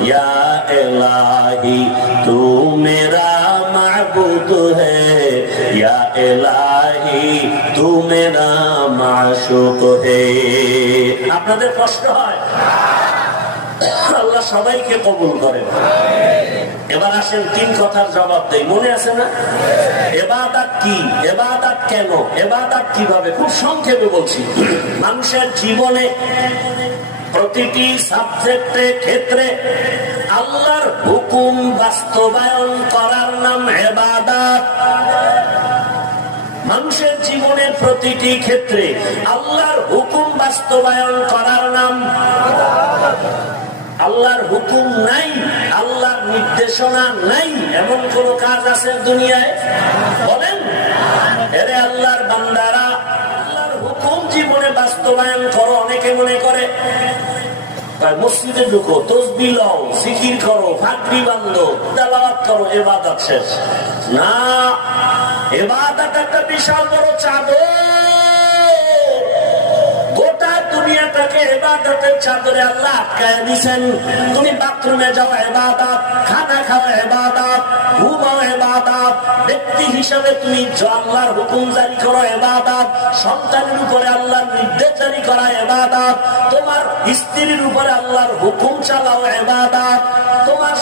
یا الہی تو میرا معبود ہے یا الہی تو میرا আপনাদের কষ্ট হয়? আল্লাহ সবাইকে কবুল করেন। এবার আসেন, তিন কথার জবাব দেয় মনে আছে না? এবাদাত কি? এবাদাত কেন? এবাদাত কীভাবে? খুব সংক্ষেপে বলছি। মানুষের জীবনে প্রতিটি সাবজেক্টে ক্ষেত্রে আল্লাহর হুকুম বাস্তবায়ন করার নাম এবাদাত মানুষের জীবনের প্রতিটি ক্ষেত্রে আল্লাহর হুকুম বাস্তবায়ন করার নাম আল্লাহর হুকুম নাই, আল্লাহর নির্দেশনা নাই, এমন কোন কাজ আছে দুনিয়ায়? বলেন, এরে আল্লাহর বান্দারা, আল্লাহর হুকুম জীবনে বাস্তবায়ন করো, অনেকে মনে করে তাই মসজিদে ঢুকো তসবি লও সিকির করো ফাঁকরি বান্ধো তেলাওয়াত করো, এবাদত শেষ। না, এবাদত একটা বিশাল বড় চাদর। গোটা দুনিয়াটাকে এবাদতের চাদরে আল্লাহ আটকায় দিছেন। তুমি বাথরুমে যাও, এবাদত, খানা খাও ব্যক্তি হিসাবে তুমি আল্লাহর হুকুম জারি করো, এবাদাত। সন্তানের উপরে আল্লাহর নির্দেশ জারি করা এবাদাত। তোমার স্ত্রীর উপরে আল্লাহর হুকুম চালাও এবাদাত।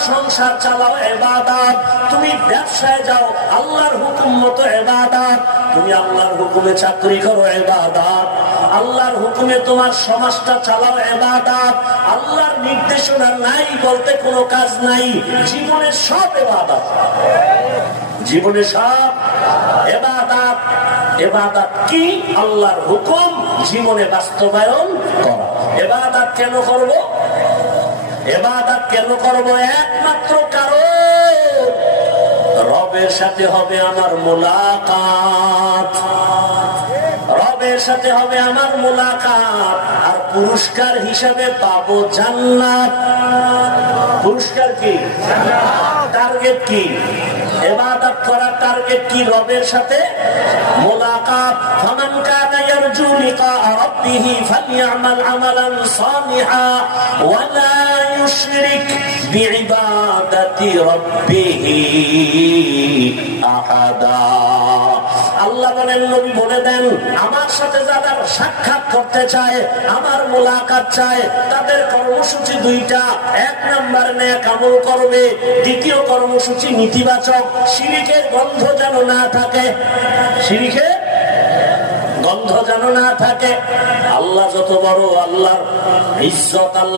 সংসার চালাও এবাদত। তুমি ব্যবসায় যাও, আল্লাহর হুকুম মতো এবাদত। তুমি আল্লাহর হুকুমে চাকরি করো এবাদত। আল্লাহর হুকুমে তোমার সমাজটা চালাও এবাদাত। আল্লাহর নির্দেশনা নাই বলতে কোনো কাজ নাই। জীবনের সব এবাদাত। জীবনে সব এবাদাত। এবাদাত কি? আল্লাহর হুকুম জীবনে বাস্তবায়ন করা। এবাদাত কেন করব? এবাদাত কেন করব? একমাত্র কারণ, রবের সাথে হবে আমার মোলাকাত। রবের সাথে হবে আমার মোলাকাত। আর পুরস্কার হিসাবে পাবো জান্নাত। পুরস্কার কি? টার্গেট কি? এবাদত করার টার্গেট কি রবের সাথে? মোলাকাত। ফামান কানা ইয়ারজু লিকা রাব্বিহি ফালইআমাল আমালান সালিহা ওয়া লা ইউশরিক বিইবাদাতি রাব্বিহি আহাদা। আল্লাহ বলেন, নবী বলে দেন, আমার সাথে যারা সাক্ষাৎ করতে চায়, আমার মোলাকাত চায়, তাদের কর্মসূচি দুইটা। এক নাম্বার নেক আমল করবে, দ্বিতীয় কর্মসূচি নেতিবাচক। সিরিকের গন্ধ যেন না থাকে। সিরিকের গন্ধ যেন না থাকে। আল্লাহ যত বড়, আল্লাহর ইজ্জত, আল্লাহ